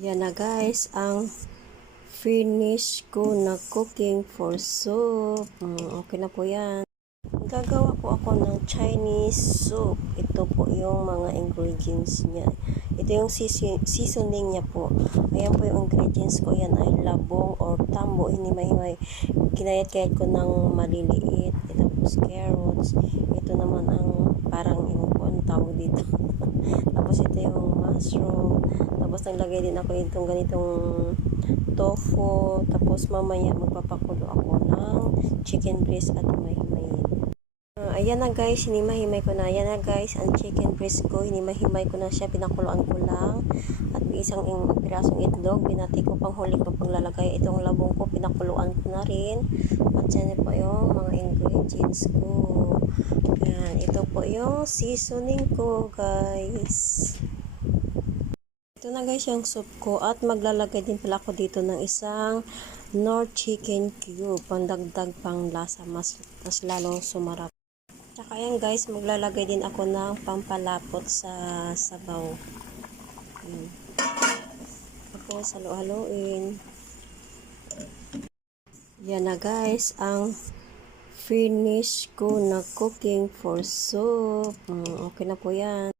Yan na guys, ang finish ko na cooking for soup. Okay na po yan. Gagawa po ako ng Chinese soup. Ito po yung mga ingredients niya. Ito yung seasoning niya po. Ayan po yung ingredients ko. Yan ay labong or tambo. Hinimay-himay. Kinayat-kayat ko ng maliliit. Ito po carrots. Ito naman ang parang yung po ang tawag dito. Tapos ito yung mushroom. Tapos naglagay din ako itong ganitong tofu. Tapos mamaya magpapakulo ako ng chicken breast at himay-himayin. Ayan na guys, hinimay-himay ko na. Ayan na guys, ang chicken breast ko, hinimay-himay ko na siya, pinakuluan ko lang. At isang pirasong itlog, binati ko pang huli ko paglalagay. Itong labong ko, pinakuluan ko na rin. At yan po yung mga ingredients ko. Ayan, ito po yung seasoning ko guys. Ito na guys yung soup ko at maglalagay din pala ako dito ng isang Knorr chicken cube, pandagdag pang lasa, mas lalong sumarap. Tsaka yan guys, maglalagay din ako ng pampalapot sa sabaw. Tapos halo-haloin. Yan na guys, ang finish ko na cooking for soup. Okay na po yan.